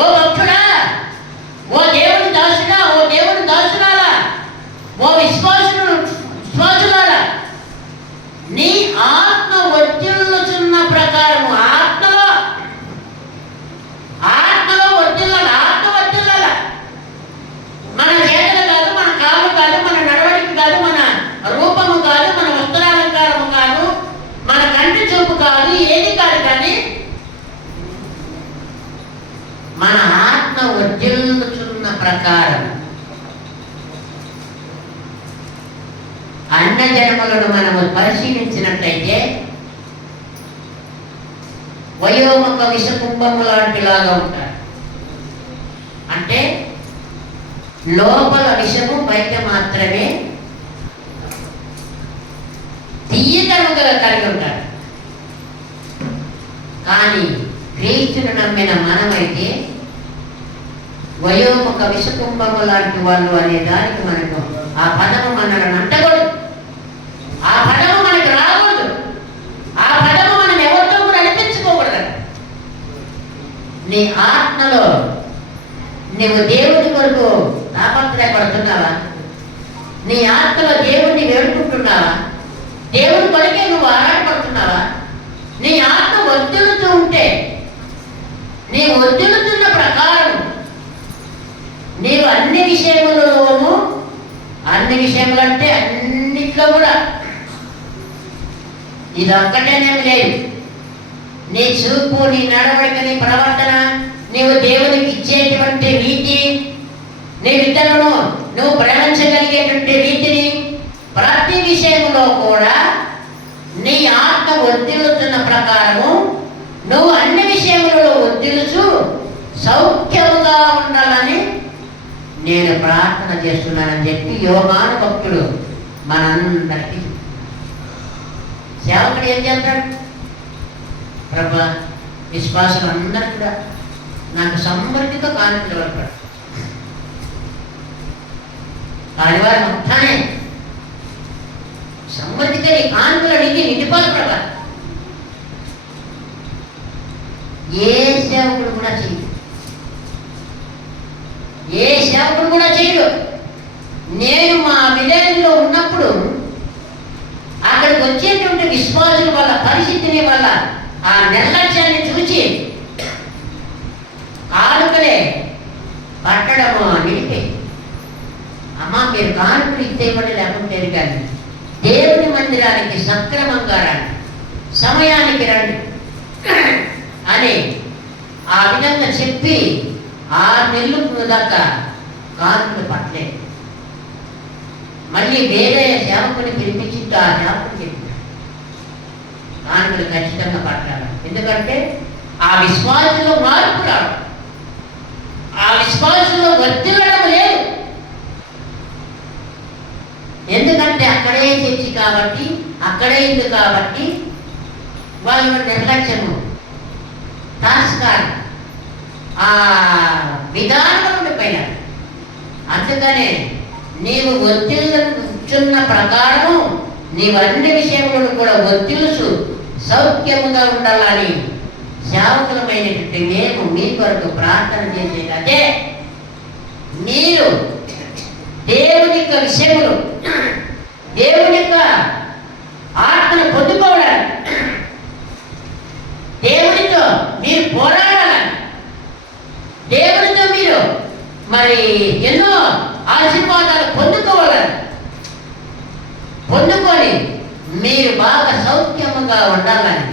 ఓ భక్తుడా, ఓ దేవుని దాసుడా, ఓ దేవుని దాసురాలా, ఓ విశ్వాసులారా, నీ ఆత్మ వర్తిల్లుచున్న ప్రకారము ఆత్మలో వర్తిల్లాలి. ఆత్మ వర్తిల్లాల. మన చేతులు కాదు, మన కాళ్ళు కాదు, మన నడవడిక కాదు, మన రూపము కాదు, మన వస్త్రాలంకారము కాదు, మన కంటి చూపు కాదు, ఏది కాదు, కానీ మన ఆత్మ వర్తిల్లుచున్న ప్రకారం అన్న జన్మలను మనము పరిశీలించినట్లయితే వయోముఖ విషకుంభము లాంటిలాగా ఉంటారు. అంటే లోపల విషము బయట మాత్రమే తీయతముగా కలిగి ఉంటారు. కానీ క్రీస్తును నమ్మిన మనమైతే వయోముఖ విషకుంభము లాంటి వాళ్ళు అనే దానికి మనకు ఆ పదము మనల్ని అంటకూడదు, ఆ పదము మనకి రాకూడదు, ఆ పదము మనం ఎవరితో కూడా అనిపించుకోకూడదు. నీ ఆత్మలో నువ్వు దేవుడి కొరకు తాపత్రయపడుతున్నావా? నీ ఆత్మలో దేవుడిని వేడుకుంటున్నావా? దేవుడి కొరకే నువ్వు ఆరాటపడుతున్నావా? నీ ఆత్మ వర్తిల్లుతూ ఉంటే, నీ వర్తిల్లుతున్న ప్రకారం నీవు అన్ని విషయములలోనూ, అన్ని విషయములంటే అన్నిట్లో కూడా, ఇది ఒక్కటేనేమి లేదు, నీ చూపు, నీ నడవడిక, నీ ప్రవర్తన, నీవు దేవునికి ఇచ్చేటువంటి రీతి, నీ ఇతరులను నువ్వు ప్రేమించగలిగేటువంటి రీతిని, ప్రతి విషయంలో కూడా నీ ఆత్మ వర్తిల్లుతున్న ప్రకారము నువ్వు అన్ని విషయములలో వర్తిల్లుచు సౌఖ్యముగా ఉండాలని నేను ప్రార్థన చేస్తున్నానని చెప్పి యోహాను భక్తుడు మనందరికీ సేవకుడు ఏం చేస్తాడు? ప్రభా, విశ్వాసులు అందరూ కూడా నాకు సమృద్ధిగా కానుకలు పడతాడు. ఆదివారం మొత్తానే సమృద్ధిగా నీ కానుకలు నీకు నిండిపోదు ప్రభా. ఏ సేవకుడు కూడా చేయడు, ఏ సేవకుడు కూడా చేయడు. నేను మా విలేజ్లో ఉన్నప్పుడు అక్కడికి వచ్చేటువంటి విశ్వాసుల వల్ల పరిస్థితిని వల్ల ఆ నిర్లక్ష్యాన్ని చూసి కానుకలే పట్టడము నిలిపి, అమ్మ మీరు కానుకలు ఇచ్చేయబడి లేకుంటే కానీ దేవుని మందిరానికి సక్రమంగా రండి, సమయానికి రండి అని ఆ విధంగా చెప్పి 6 నెలలు దాకా కానుకలు పట్టలేదు. మళ్ళీ వేరే సేవకుని పిలిపించి ఆ సేవకుని చెప్పారు కానుకలు ఖచ్చితంగా పట్టాలి. ఎందుకంటే ఆ విశ్వాసంలో మార్పు రావడం, ఆ విశ్వాసంలో వర్తిల్లడం లేదు. ఎందుకంటే అక్కడే తెచ్చి కాబట్టి, అక్కడే ఉంది కాబట్టి వాళ్ళు నిర్లక్ష్యము, సంస్కారం, ఆ విధానం ఉండిపోయినాడు. అందుకనే నీవు వర్తిల్లుచున్న ప్రకారము నీవు అన్ని విషయములను కూడా వర్తిల్లుచు సౌఖ్యముగా ఉండాలని సేవకులమైనటువంటి మేము మీ కొరకు ప్రార్థన చేసేది అదే. మీరు దేవుని యొక్క విషయములు, దేవుని యొక్క ఆత్మను పొందుకోవడానికి, దేవునితో మీరు పోరాడాలని, దేవునితో మీరు మరి ఎన్నో ఆశీర్వాదాలు పొందుకొని మీరు బాగా సౌఖ్యముగా ఉండాలని,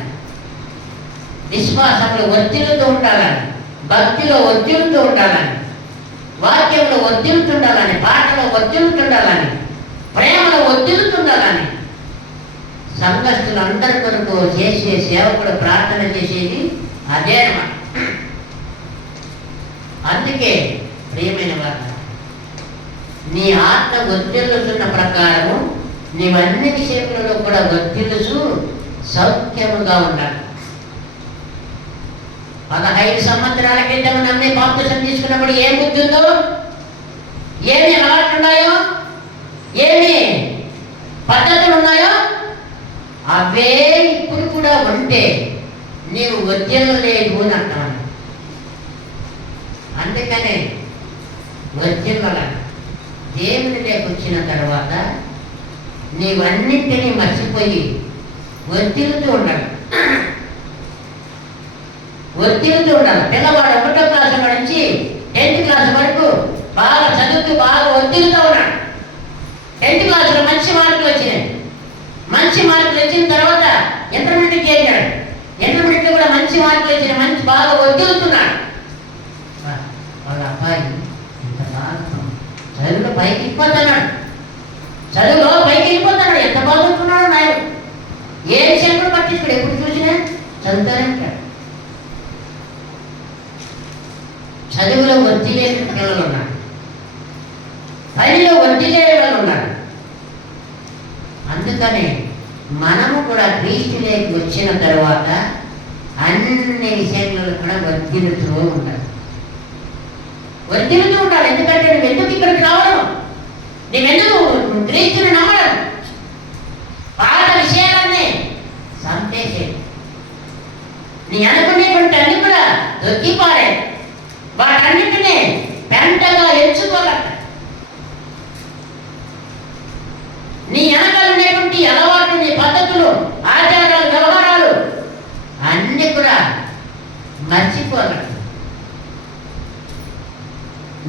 విశ్వాసంలో వర్తిల్లుతూ ఉండాలని, భక్తిలో వర్తిల్లుతూ ఉండాలని, వాక్యంలో వర్తిల్లుతుండాలని, పాటలో వర్తిల్లుతుండాలని, ప్రేమలో వర్తిల్లుతుండాలని సంఘస్థులందరి కొరకు చేసే సేవకుడు ప్రార్థన చేసేది అదే అన్నమాట. అందుకే ప్రియమైన వారు, నీ ఆత్మ వర్తిల్లుతున్న ప్రకారము నీవన్ని విషయములలో కూడా వర్తిల్లుచు సౌఖ్యముగా ఉండాలి. 15 సంవత్సరాల క్రితం నమ్మి బాప్తిసం తీసుకున్నప్పుడు ఏం బుద్ధి ఉందో, ఏమి అలవాట్లు ఉన్నాయో, ఏమి పద్ధతులు ఉన్నాయో అవే ఇప్పుడు కూడా ఉంటే నీవు వర్తిల్లలేదు అని అంటాను. అందుకనే వర్ధిల్ల. దేవునిలోకి వచ్చిన తర్వాత నీవన్నింటినీ మర్చిపోయి వర్ధిల్లుతూ ఉండాలి. వర్ధిల్లుతూ ఉండాలి. పిల్లవాడు 1వ క్లాస్ నుంచి 10th క్లాస్ వరకు బాగా చదువుతూ బాగా వర్ధిల్లుతూ ఉన్నాడు. 10th క్లాసులో మంచి మార్కులు వచ్చినాయి. మంచి మార్కులు వచ్చిన తర్వాత ఇంటర్మీడియట్ చేశాడు. ఇంటర్మీడియట్లో కూడా మంచి మార్కులు వచ్చినాయి. మంచి బాగా వర్ధిల్లుతున్నాడు. వాళ్ళ అబ్బాయి ఇంత బాగా చదువులో పైకి వెళ్ళిపోతున్నాడు. చదువులో పైకి వెళ్ళిపోతున్నాడు. ఎంత బాగుంటున్నాడు నాయన. ఏ విషయం కూడా పట్టించుకోడు. ఎప్పుడు చూసినా చదువుతానే ఉంటాడు. చదువులో వృద్ధి లేని పిల్లలు ఉన్నారు. పనిలో వృద్ధి లేని వాళ్ళు ఉన్నారు. అందుకని మనము కూడా క్రీస్తులోకి వచ్చిన తర్వాత అన్ని విషయంలో కూడా వర్ధిల్లుతూ ఉండాలి. వర్ధిల్లుతూ ఉండాలి. ఎందుకంటే నువ్వు ఎందుకు ఇక్కడికి రావడం, నీవెందుకు క్రీస్తుని నమ్మడం, పాత విషయాలన్నీ సంపేసే, నీ అనుకునేటువంటి అన్ని కూడా దొక్కిపారే, వాటన్నిటినీ పెంటగా ఎంచుకోగల. నీ వెనకాల ఉండేటువంటి అలవాట్లు, నీ పద్ధతులు, ఆచారాలు, వ్యవహారాలు అన్ని కూడా మర్చిపోగలరు.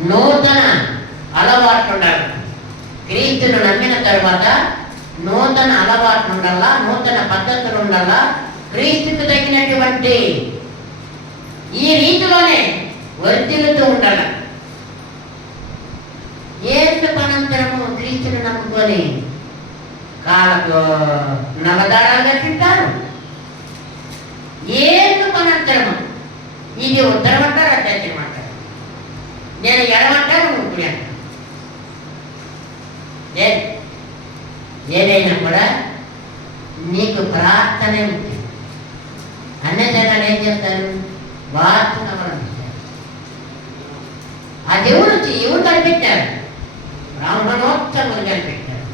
నూతన అలవాట్లు ఉండాలి. క్రీస్తును నమ్మిన తర్వాత నూతన అలవాట్లు ఉండాలా, నూతన పద్ధతులు ఉండాలా. క్రీస్తుకు తగినటువంటి ఈ రీతిలోనే వర్ధిల్లుతూ ఉండాలి. ఏళ్ళు పనంతరము క్రీస్తును నమ్ముకొని కాళ్ళకు నవదారాలు కట్టింటారు. ఏళ్ళు పనంతరము ఇది ఉత్తరం అంటారు, దక్షిణం అంటారు. నేను ఎడమంటాను, ముక్కుడి అంటాను. ఏదైనా కూడా నీకు ప్రార్థనే ముఖ్యం. అన్ని జనాలు ఏం చేస్తారు, వార్త నమ్మడం. ఆ దేవుడు వచ్చి ఎవరు కనిపెట్టారు, బ్రాహ్మణోత్తములు కనిపెట్టారు.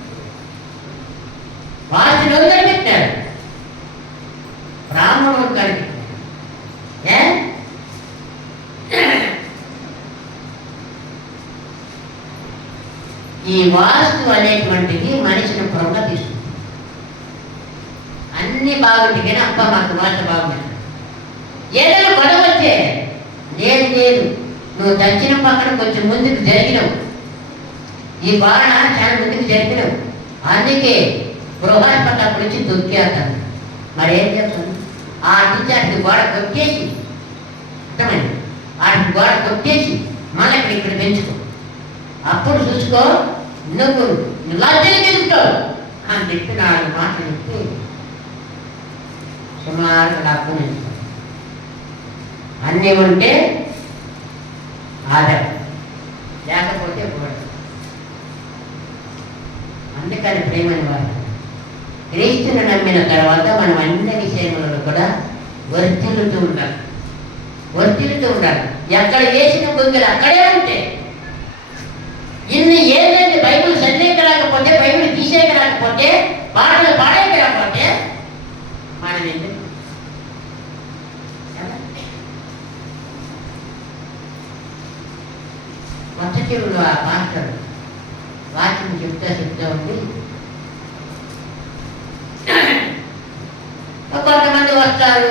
వార్తను ఎవరు కనిపెట్టారు, బ్రాహ్మణులు కనిపెట్టారు. ఈ వాస్తు అనేటువంటిది మనిషిని ప్రొంగతీస్తుంది. అన్ని బాగుంది కానీ అబ్బా మాకు వార్త బాగుంది. ఏదైనా గొడవ వచ్చే లేదు లేదు, నువ్వు దక్షిణం పక్కన కొంచెం ముందుకు జరిగినావు, ఈ బాణ చాలా ముందుకు జరిగినావు, అందుకే బృహస్పతి అప్పుడు వచ్చి దొక్కేస్తాను. మరి ఏం చేస్తాను, ఆ నుంచి అటు గోడ కొట్టేసి, అర్థమైంది, అటు గోడ కొట్టేసి మళ్ళీ ఇక్కడ పెంచుకో. అప్పుడు చూసుకో, నువ్వు లజ్జలు ఎదుగుతావు అని చెప్పి 4 మాటలు చెప్పి సుమారుగా డబ్బు నిలుస్తావు. అన్నీ ఉంటే ఆధారం, లేకపోతే కూడా. అందుకని ప్రేమని వారు క్రీస్తుని నమ్మిన తర్వాత మనం అన్ని విషయములలో కూడా వర్ధిల్లుతూ ఉండాలి. వర్ధిల్లుతూ ఉండాలి. ఎక్కడ వేసిన గొంతులు అక్కడే ఉంటే, ఇన్ని ఏదైతే బైబిల్ చదివేయలేకపోతే, బైబిల్ తీసేయలేకపోతే, పాటలు పాడేయలేకపోతే మనం ఎందుకు? మొదటిలో ఆ పాస్టర్ వాక్యం చెప్తా ఉంది. కొంతమంది వస్తారు,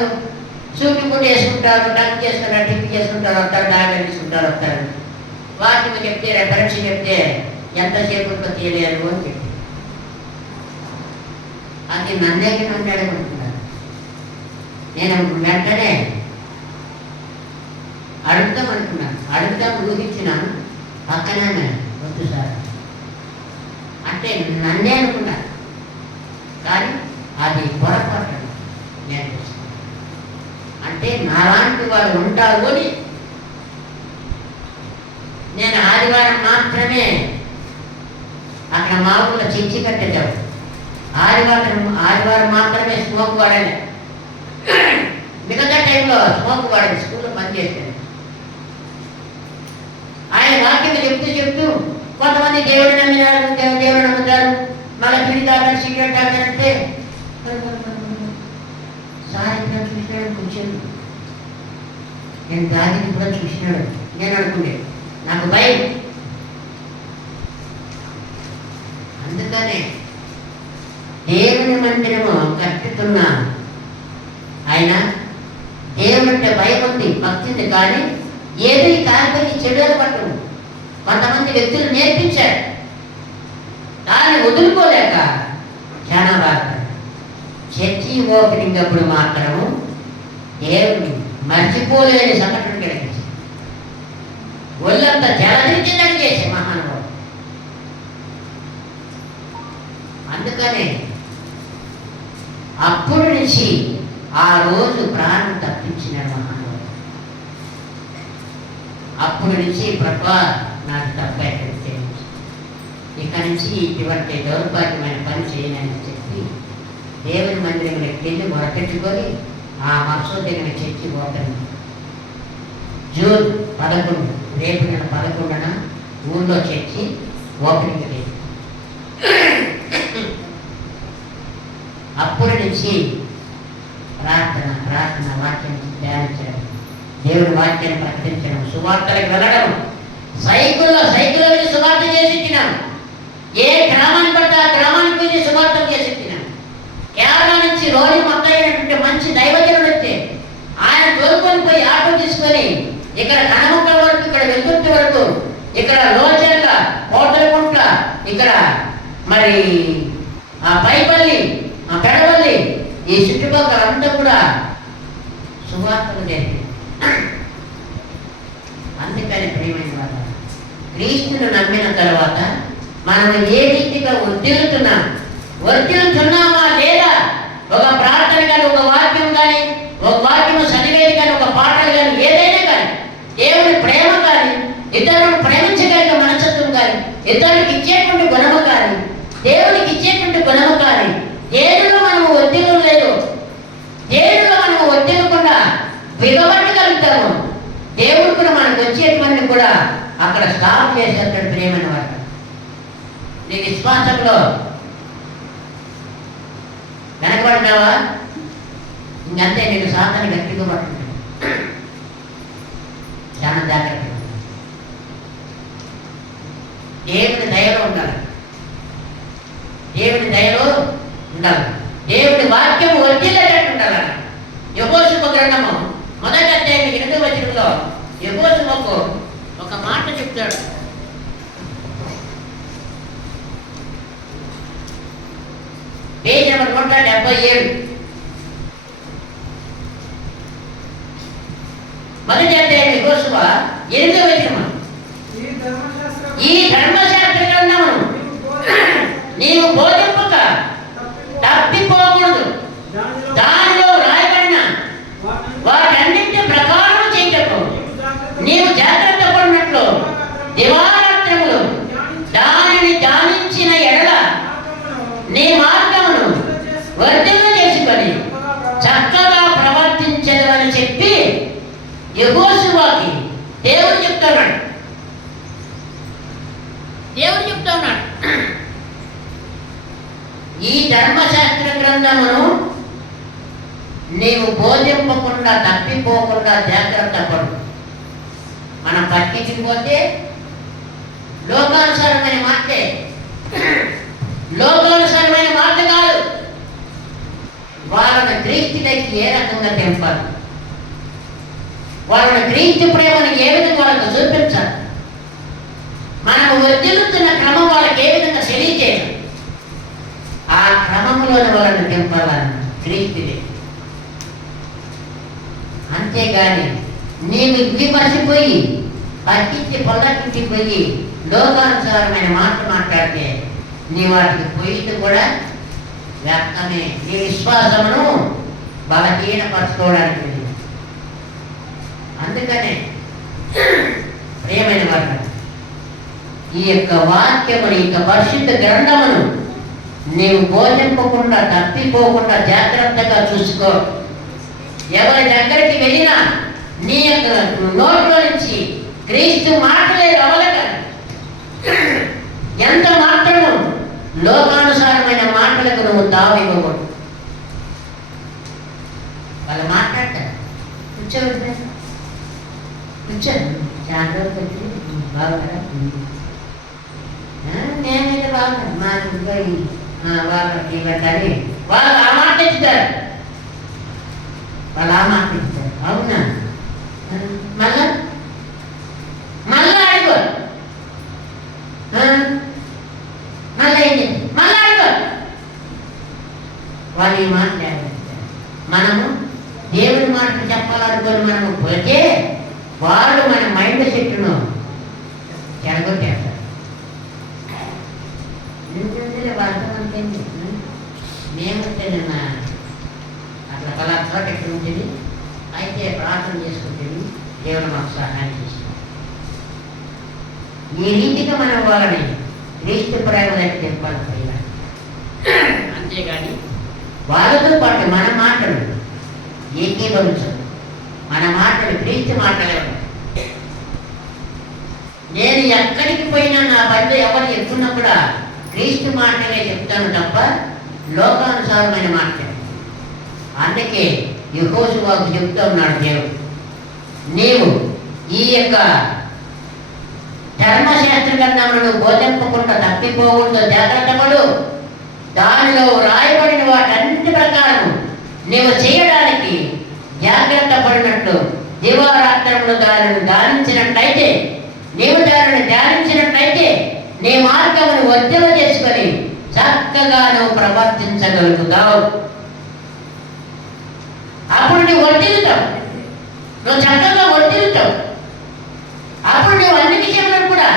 సూటి కూడా వేసుకుంటారు, టంక్ చేసుకుంటారు, టిప్ చేసుకుంటారు, వస్తారు, డాక్టర్ తీసుకుంటారు, వస్తారు. వాక్యం చెప్తే, రెఫరెన్స్ చెప్తే ఎంతసేపు తీయలేరు అని చెప్పి అది నన్ను అడుగుతున్నాను. నేను వెంటనే అడుగుదాం ఊహించినాను. పక్కనే వద్దు సార్ అంటే నన్నే అనుకున్నాను. కానీ అది పొరపాటు. నేను అంటే నాలాంటి వాళ్ళు ఉంటారు అని నేను ఆదివారం మాత్రమే అక్కడ మా ఊళ్ళో చర్చి కట్టేదాడు. ఆదివారం మాత్రమే స్మోక్ వాడాలి. మిగతా టైంలో స్మోక్ వాడాలి. స్కూల్లో పనిచేసాను. ఆయన వాక్యం చెప్తూ కొంతమంది దేవుడు నమ్మినారు, దేవుడు నమ్ముతారు, మళ్ళీ పిడి తాగారు, సిగరెట్ తాగారంటే సాయంత్రం చూసాడు. కొంచెం నేను దానిని కూడా చూసినాడు. నేను అనుకునే నాకు భయం. అందుకనే దేవుని మందిరము కట్టుతున్న ఆయన దేవుడంటే భయం ఉంది, భక్తి ఉంది. కానీ ఏదో ఈ కార్యక్రమం చెడు అలవాటు కొంతమంది వ్యక్తులు నేర్పించారు. దాన్ని వదులుకోలేక చాలా బాధ. చర్చి ఓపెనింగ్ అప్పుడు మాత్రము దేవుని మర్చిపోలేని సంఘటన కలిగింది. ఒళ్ళంతా జలదించినట్టు చేసే మహానుభావుడు. అందుకనే అప్పుడు నుంచి ఆ రోజు ప్రాణం తప్పించినాడు మహానుభావుడు. అప్పుడు నుంచి ప్రభా నాకు తప్పైతే ఇక నుంచి ఇటువంటి దౌర్భాగ్యమైన పని చేయనని చెప్పి దేవుని మందిరంలోకి వెళ్ళి మొరపెట్టుకొని ఆ మరుసటి దగ్గర చర్చి ఓపెన్ జూన్ 11, రేపు నెల 11న ఊళ్ళో చర్చి ఓపెనింగ్ లేదు. అప్పటి నుంచి ప్రార్థన ప్రార్థన వాక్యం ధ్యానించడం, దేవుని వాక్యాన్ని ప్రకటించడం, సువార్తలకు వెళ్ళడం, సైకిల్ వెళ్ళి సువార్త చేసి ఇచ్చినాం. ఏ గ్రామాన్ని పడితే ఆ గ్రామానికి వెళ్ళి సువార్త చేసి ఇచ్చినాం. కేరళ నుంచి రోడ్డు మొత్తం అయినటువంటి మంచి దైవజనుడు వస్తే ఆయన తోలుకొని పోయి ఆటో తీసుకొని ఇక్కడ కనముక్కల వరకు, ఇక్కడ వెలుగుర్తి వరకు, ఇక్కడ లోచర్ల, కోటలకుంట్ల, ఇక్కడ మరి ఆ పైపల్లి, ఆ పెడవల్లి, ఈ చుట్టుపక్కల అంతా కూడా సువార్తలు జరిగింది. అందుకని ప్రియమైన వాళ్ళ క్రీస్తును నమ్మిన తర్వాత మనం ఏ రీతిగా వర్తిల్లుతున్నామా లేదా, ఒక ప్రార్థన కానీ, ఒక వాక్యం కానీ, ఒక వాక్యము చదివేది కానీ, ఒక పాటలు కానీ, ఏదైనా కానీ, దేవుని ప్రేమ కానీ, ఇతరులను ప్రేమించగలిగే మనస్తత్వం కానీ, ఇతరులకు ఇచ్చేటువంటి గుణము కానీ, దేవునికి ఇచ్చేటువంటి గుణము కానీ, దేనిలో మనము ఒత్తిడి లేదు, దేనిలో మనము ఒత్తిడకుండా బిగబట్టగలుగుతాము. దేవుడు కూడా మనకు వచ్చేటువంటి కూడా అక్కడ స్టాప్ చేసేస్తాడు. ప్రేమైన వాడు నీ విశ్వాసంలో వెనకబడినావా, ఇంకంతే నేను సాతాన్ని గట్టిగా పట్టుకుంటాను. చాలా జాగ్రత్తగా దేవుని దయలో ఉండాలి, దేవుని దయలో ఉండాలి, దేవుని వాక్యం వర్తిల్లేటట్టు ఉండాలి. యెహోషువ గ్రంథము 1వ అధ్యాయం 8వ వచనంలో యెహోషువకు ఒక మాట చెప్తాడు. Page number 177. 1వ అధ్యాయం యెహోషువ 8వ వచనం. ఈ ధర్మశాస్త్ర గ్రంథమును నీవు బోధింపక తప్పిపోకూడదు, దానిలో రాయబడిన వాటన్నింటి ప్రకారం చేయటకు నీవు జాగ్రత్త పడినట్లు దివారాత్రములు దానిని ధ్యానించిన ఎడల నీ మార్గమును వర్ధన చేసుకొని చక్కగా ప్రవర్తించదని చెప్పి యెహోషువకి దేవుడు చెప్తున్నాడు. ఈ ధర్మశాస్త్ర గ్రంథమును నీవు బోధింపకుండా తప్పిపోకుండా జాగ్రత్త పడు. మనం పట్టించుకోతే లోకానుసారమైన మాటే, లోకానుసారమైన మాట కాదు. వాళ్ళని క్రీస్తులకి ఏ రకంగా తెంపాలి, వాళ్ళని క్రీస్తు ప్రేమను ఏ విధంగా వాళ్ళకు చూపించాలి, మనము వర్తిల్లుతున్న క్రమం వాళ్ళకి ఏ విధంగా తెలియజేయాలి, ఆ క్రమంలోని వాళ్ళని తెంపాలని క్రీస్తులే. అంతేగాని నీవు ఇవి మర్చిపోయి పట్టించి పొల్లకించి పోయి లోకానుసారమైన మాటలు మాట్లాడితే నీ వాటికి పోయింది కూడా వ్యర్థమే. నీ విశ్వాసమును బలహీనపరచుకోవడానికి. అందుకనే ప్రియమైన వారు ఈ యొక్క వాక్యమును, ఈ యొక్క పరిశుద్ధ గ్రంథమును నీవు బోధింపకుండా తప్పిపోకుండా జాగ్రత్తగా చూసుకో. ఎవరి దగ్గరికి వెళ్ళినా నీ యొక్క నోట్లో నుంచి క్రీస్తు మాటలే రవలక ఎంత మాత్రము లోకానుసారమైన మాటలకు నువ్వు తావివ్వకూడదు. వాళ్ళు మాట్లాడతారు, కూర్చోబెట్టారు, కూర్చోను చాలా రోజులు వచ్చి బాగున్నారా? నేనైతే బాగున్నాను. మా ఇంట్లో వాళ్ళకి పెట్టాలి, వాళ్ళు ఆ మాట ఇస్తారు, వాళ్ళు ఆ మాట ఇస్తారు. అవునా? మళ్ళా మళ్ళా అడుగు, మళ్ళీ ఏంటి, మళ్ళా అడుగు. వాళ్ళు ఈ మాట మనము దేవుడి మాటలు చెప్పాలనుకొని మనము పోతే వాళ్ళు మన మైండ్ సెట్ను చెడగొట్టేస్తారు. ఎందుకంటే వాళ్ళతో మనకేంటి, మేము నిన్న అట్లా పలా చోట ఎక్కడ ఉంటుంది అయితే ప్రార్థన చేసుకుంటుంది, దేవుడు మాకు సహాయం చేస్తాం. ఈ రీతిగా మనం వాళ్ళని క్రీస్తు ప్రేమలోకి తెంపాలి పైన. అంతేగాని వాళ్ళతో పాటు మన మాటలు ఏకీభవించదు. మన మాటలు క్రీస్తు మాటలే. నేను ఎక్కడికి పోయినా నా బంధు ఎవరు చెప్తున్నా కూడా క్రీస్తు మాటలే చెప్తాను తప్ప లోకానుసారమైన మాట. అందుకే యెహోషువకు చెప్తూ ఉన్నాడు దేవుడు, నీవు ఈ యొక్క ధర్మశాస్త్ర గ్రంథములను బోధింపకుండా తప్పిపోకుండా జాగ్రత్త పడు. దానిలో రాయబడిన వాటన్నిటి ప్రకారం నీవు చేయడానికి జాగ్రత్త పడినట్లు దివారాత్రములు దానిని ధ్యానించినట్లయితే, నీవు దానిని ధ్యానించినట్లయితే నీ మార్గమును వర్ధన చేసుకొని చక్కగా నువ్వు ప్రవర్తించగలుగుతావు. అప్పుడు నువ్వు వర్ధిల్లుతావు, నువ్వు చక్కగా వర్ధిల్లుతావు. అప్పుడు నువ్వు అన్ని విషయంలో కూడా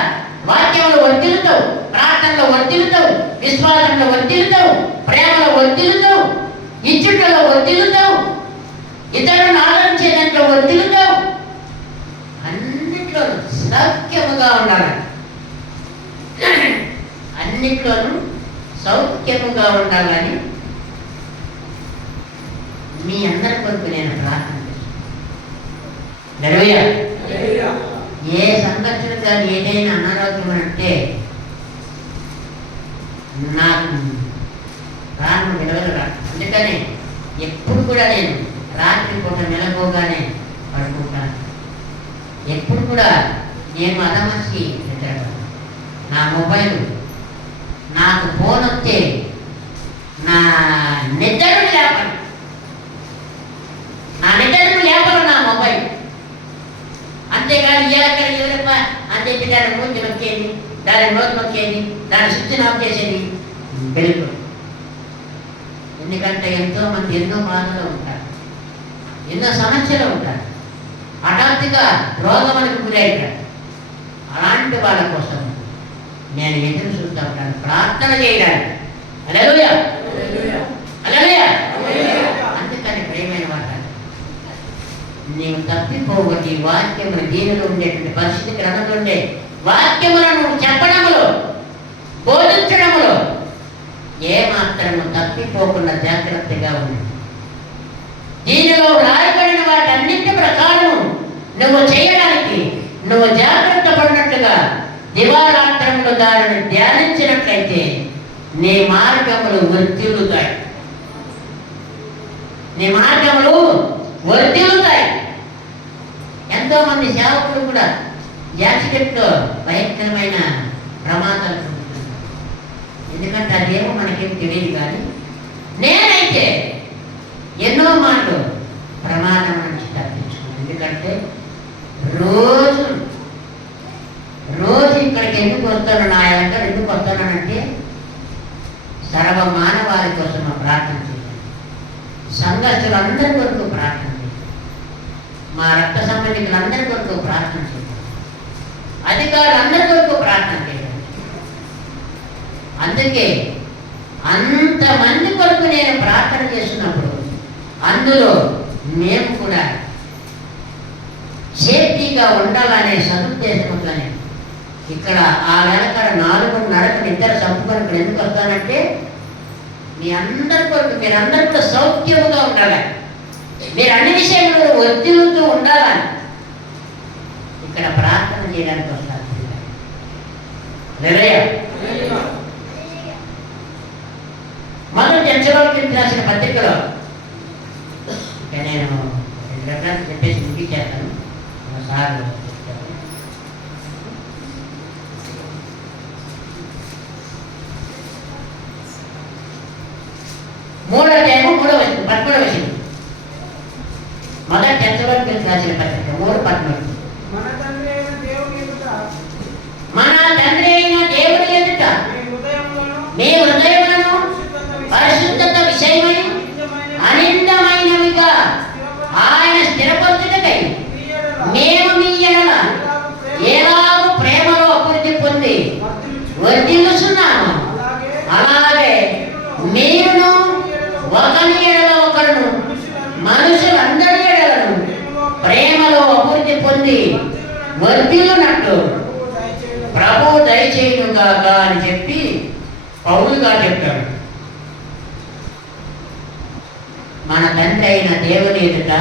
వాక్యంలో వర్ధిల్లుతావు, ప్రార్థనలో వర్ధిల్లుతావు, విశ్వాసంలో వర్ధిల్లుతావు, ప్రేమలో వర్ధిల్లుతావు, ఇచ్చుటలో వర్ధిల్లుతావు, ఇతరులను ఆదరించే దాంట్లో వర్ధిల్లుతావు. అన్నిట్లోనూ సౌఖ్యముగా ఉండాలి, అన్నిట్లోనూ సౌఖ్యముగా ఉండాలని మీ అందరి కొరకు నేను ప్రార్థన చేస్తున్నాను. ఏ సంఘటన కానీ ఏదైనా అనారోగ్యం అంటే నాకు ప్రాణం విలువలుగా. అందుకనే ఎప్పుడు కూడా నేను రాత్రి పూట మెలకుగానే పడుకుంటాను. ఎప్పుడు కూడా నేను అదమర్చి నా మొబైల్, నాకు ఫోన్ వస్తే నా నిద్రను లేపను, నా నిద్రను లేపను నా మొబైల్. అంతేగాని ఇయ్యాలక్కడ ఎవరప్ప అంతే దాని మూతి నొక్కేది, దాని నోట్ నొక్కేది, దాని స్విచ్ ఆఫ్ చేసేది వెలుగు. ఎందుకంటే ఎంతో మంది ఎన్నో బాధలు ఉంటారు, ఎన్నో సమస్యలు ఉంటారు, హఠాత్తుగా రోగములకు గురవుతారు. అలాంటి వాళ్ళ కోసం నేను ఎదురు చూస్తూ ఉంటాను, ప్రార్థన చేయడానికి. హల్లెలూయా, హల్లెలూయా. అందుకని ప్రియమైన వారు, నీవు తప్పిపోవద్దు. వాక్యములు దీనిలో ఉండేటువంటి పరిస్థితి గ్రంథంలో ఉండే వాక్యములను చెప్పడములో, బోధించడములో ఏమాత్రము తప్పిపోకుండా జాగ్రత్తగా ఉంది. దీనిలో రాయబడిన వాటన్నింటి ప్రకారం నువ్వు చేయడానికి నువ్వు జాగ్రత్త పడినట్లుగా దివారాత్రములు దానిని ధ్యానించినట్లయితే నీ మార్గములు వర్ధిల్లుతాయి, నీ మార్గములు వర్ధిల్లుతాయి. ఎంతో మంది సేవకులు కూడా యాక్సిడెంట్లో భయంకరమైన ప్రమాదాలు పొందుతున్నారు. ఎందుకంటే అదేమో మనకేం తెలియదు. కానీ నేనైతే ఎన్నో మాటలు ప్రమాదం నుంచి తప్పించుకున్నాను. ఎందుకంటే రోజు ఇక్కడికి ఎందుకు వస్తాను, నా దగ్గర ఎందుకు వస్తానంటే సర్వ మానవాళి కోసం ప్రార్థన చేశాను, సంఘస్థులందరి కొరకు ప్రార్థన చేశాను, మా రక్త సంబంధికులందరి కొరకు ప్రార్థన చేశాను, అధికారులందరి కొరకు ప్రార్థన చేశాను. అందుకే అంతమంది కొరకు నేను ప్రార్థన చేస్తున్నప్పుడు అందులో మేము కూడా సేఫ్టీగా ఉండాలనే సదుద్దేశంతోనే ఇక్కడ ఆ వెనకడ 4:30 నిద్ర చంపుకొని ఇక్కడ ఎందుకు వస్తానంటే మీ అందరి కొరకు మీరందరూ కూడా సౌఖ్యముగా ఉండాలి, మీరు అన్ని విషయంలో వర్ధిల్లుతూ ఉండాలని ఇక్కడ ప్రార్థన చేయడానికి వస్తారు. మొదటి తెస్సలోనికీయులకు రాసిన పత్రికలో నేను 2 రకాలు చెప్పేసి ముగించేస్తాను. ఒకసారి రాసిన పత్రిక 3:13. మన తండ్రి అయిన దేవుని ఎదుట మీ హృదయములను పరిశుద్ధత విషయమై అనిందమైనవిగా ఆయన స్థిరపరచుటకై మేము మీ ఎడల ఎలాగూ ప్రేమలో అభివృద్ధి పొంది వర్ధిల్లుచున్నాము, అలాగే మీరును ఒకని ఎడల ఒకరును మనుషులందరి ఎడలను ప్రేమలో అభివృద్ధి పొంది వర్ధిల్లునట్లు ప్రభు దయచేయుగాక అని చెప్పి పౌలు గారు చెప్తాడు. మన తండ్రి అయిన దేవుని ఎదుట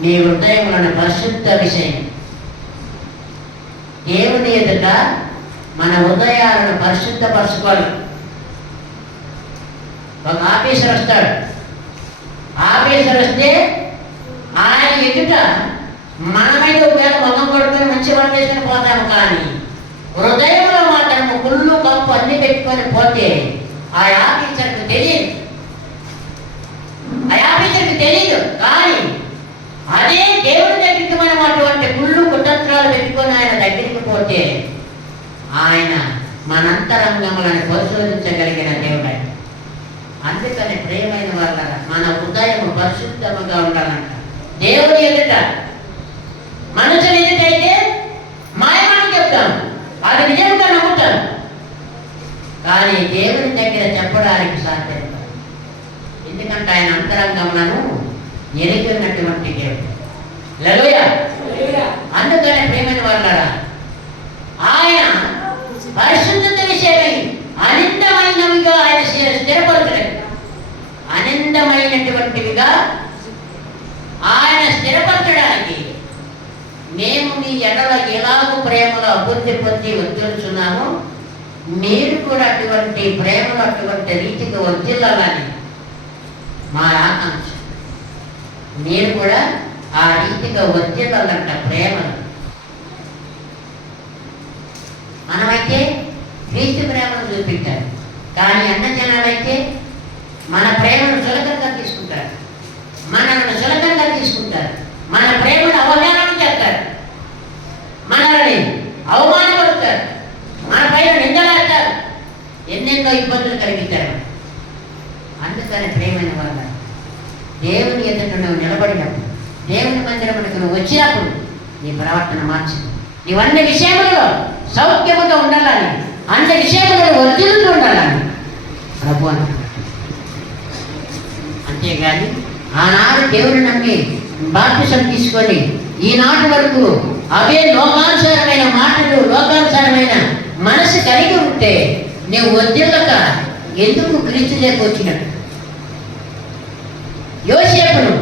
మీ హృదయములను పరిశుద్ధ విషయం, దేవుని ఎదుట మన హృదయాలను పరిశుద్ధపరచుకోవాలి. ఒక ఆఫీసర్ వస్తాడు, ఆఫీసర్ వస్తే ఆయన ఎదుట మనమైతే ఒకవేళ మొగం కొడుకుని మంచి వంట వేసుకుని పోతాము, కానీ హృదయంలో మాత్రం కుళ్ళు కప్పు అన్ని పెట్టుకొని పోతే ఆ ఆఫీసర్కి తెలియదు, కానీ అదే దేవుడి దగ్గరికి మనం అటువంటి కుళ్ళు కుతంత్రాలు పెట్టుకొని ఆయన దగ్గరికి పోతే ఆయన మన అంతరంగములను పరిశోధించగలిగిన దేవుడు. అందుకని ప్రియమైన వాళ్ళ మన హృదయం పరిశుద్ధముగా ఉండాలంట. దేవుడి ఎదుట మనుషులు ఎదుటైతే మాయమని చెప్తాం, అది నిజంగా నమ్ముతాం, కానీ దేవుని దగ్గర చెప్పడానికి సాధ్యం కాదు. ఎందుకంటే ఆయన అంతరంగములను ఎరిగినటువంటి దేవుడు. హల్లెలూయా. అందుకనే ప్రియమైన వాళ్ళరా ఆయన పరిశుద్ధత విషయమై అనిందమైనవిగా ఆయన స్థిరపరచలేదు, అనిందమైనటువంటివిగా ఆయన స్థిరపరచడానికి మేము మీ ఎడల ఎలాగూ ప్రేమలో అభివృద్ధి పొంది వర్ధిల్లుచున్నాము, మీరు కూడా అటువంటి ప్రేమలో అటువంటి రీతిగా వర్ధిల్లాలని మా ఆకాంక్ష. మీరు కూడా ఆ రీతిగా వర్ధిల్లాలంట ప్రేమను. మనమైతే క్రీస్తు ప్రేమను చూపించారు, కానీ అన్న జనాలైతే మన ప్రేమను సులభంగా తీసుకుంటారు, మనల్ని సులభంగా తీసుకుంటారు, మన ప్రేమను అవమానం చేస్తారు, మనల్ని అవమానపరుస్తారు, మన పైన నిందలేస్తారు, ఎన్నెన్నో ఇబ్బందులు కలిగిస్తారు. అందుకని ప్రేమైన వాళ్ళ దేవుని ఎదుట నువ్వు నిలబడినప్పుడు, దేవుని మందిరమునకు నువ్వు వచ్చినప్పుడు నీ ప్రవర్తన మార్చు. నీవన్ని విషయములలో సౌఖ్యముగా ఉండాలని, అన్ని విషయములలో వర్ధిల్లుతూ ఉండాలని ప్రభు అంటున్నాడు. అంతేగాని ఆనాడు దేవుని నమ్మి బాప్తిసం తీసుకొని ఈనాటి వరకు అవే లోకానుసారమైన మాటలు, లోకానుసారమైన మనసు కలిగి ఉంటే నువ్వు వర్ధిల్లక ఎందుకు క్రీస్తు వచ్చినట్టు? యోసేపును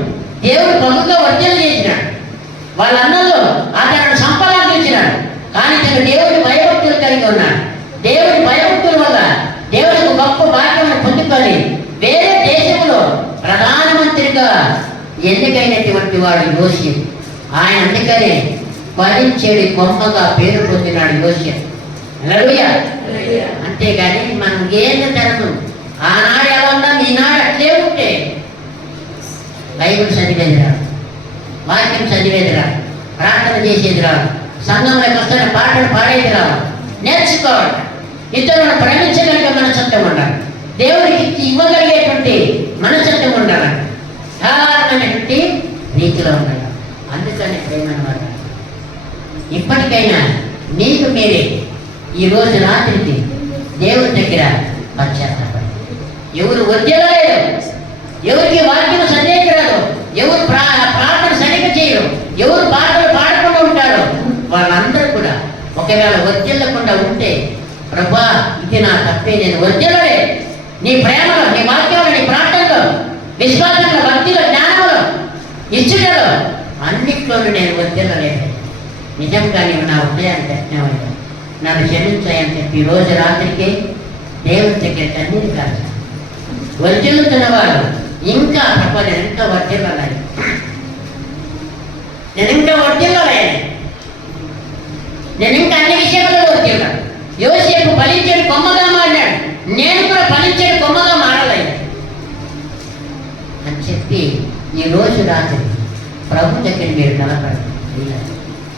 దేవుడు బహుగా వర్ధన చేసినాడు, వాళ్ళ అన్నల్లో అతను సంపాదించినాడు, కానీ తను దేవుడి భయభక్తులు కలిగి ఉన్నాడు. దేవుడి భయభక్తుల వల్ల దేవుడికి గొప్ప భాగ్యమును పొందుకొని వేరే దేశంలో ప్రధానమంత్రిగా ఎన్నికైనటువంటి వాడు యోసేపు. ఆయన అందుకనే ఫలించేడి కొమ్మగా పేరు పొందినాడు యోసేపు. హల్లెలూయా. అంతేగాని మనం ఏం తరము ఆనాడు ఎలా ఉన్నాం ఈనాడు అట్లే ఉంటే బైబిల్ చదివేది రాదు, వాక్యం చదివేది రాదు, ప్రార్థన చేసేది రాదు, సంఘంలోకి వస్తున్న పాటలు పాడేది రాదు. నేర్చుకోవాలి, ఇతరులను ప్రేమించగలిగే మనసత్వం ఉండాలి, దేవుడికి ఇవ్వగలిగేటువంటి మనసత్వం ఉండాలి, సాధారణమైనటువంటి రీతిలో ఉండాలి. అందుకని ప్రేమను వల్ల ఇప్పటికైనా మీకు మీరే ఈరోజు రాత్రికి దేవుడి దగ్గర పశ్చాత్తాపడి, ఎవరు వద్యలేదు, ఎవరికి వాక్యం సరిగ్గా రాదు, ఎవరు ప్రార్థన సరిగ్గా చేయరు, ఎవరు పాటలు పాడకుండా ఉంటారో వాళ్ళందరూ కూడా ఒకవేళ వర్ధిల్లకుండా ఉంటే, ప్రభా ఇది నా తప్పే, నేను వర్ధిల్లలే, నీ ప్రేమలో, నీ వాక్యంలో, నీ ప్రార్థనలో, విశ్వాసంలో, భక్తిలో, జ్ఞానంలో, ఇచ్చుటలో అన్నిట్లోనూ నేను వర్ధిల్లలేదు, నిజంగా నీవు నా హృదయాన్ని దర్శనమయ్యా, నన్ను క్షమించాయని చెప్పి రోజు రాత్రికి దేవుడి దగ్గర కన్నీరు కాదు. వర్ధిల్లుతున్న వాడు ఇంకా ప్రపంచం ఇంకా వర్ధిల్లాలి, నేను ఇంకా వర్ధిల్లాలి, నేను ఇంకా అన్ని విషయాల్లో వర్ధిల్లాలి. యోసేపు ఫలించేడు కొమ్మగా మారినాడు, నేను కూడా ఫలించేడు కొమ్మగా మారాలి అని చెప్పి ఈ రోజు రాత్రి ప్రభు దగ్గర మీరు నిలబడాలి.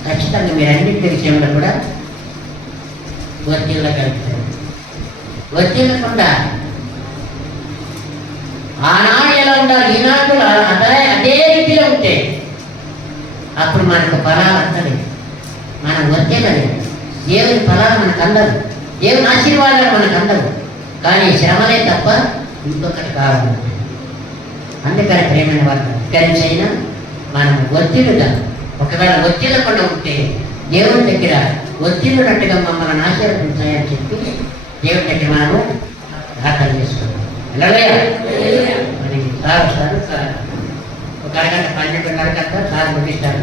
ఖచ్చితంగా మీరు అన్నింటి విషయంలో కూడా వర్తిల్లగలుగుతారు. వర్తిల్లకుండా ఆనాడు ఎలా ఉండాలి, ఈనాడు కూడా అదే రీతిలో ఉంటే అప్పుడు మనకు ఫలాలు అందదు. మనం వర్తిల్లలేదు. దేవుని ఫలాలు మనకు అందదు, దేవుని ఆశీర్వాదాలు మనకు అందవు. కానీ శ్రమలే తప్ప ఇంకొకటి కావాలి. అందుకని ప్రేమైన వాళ్ళు ఇక్కడికైనా మనం ఒత్తిడిగా, ఒకవేళ ఒత్తిడకుండా ఉంటే దేవుని దగ్గర ఒత్తిడినట్టుగా మమ్మల్ని ఆశీర్వదించాయని చెప్పి దేవుని దగ్గర మనము ప్రార్థన చేసుకుంటాం. మరి సార్ వస్తారు, ఒక అరగంట 12:30 సార్ ముగిస్తారు.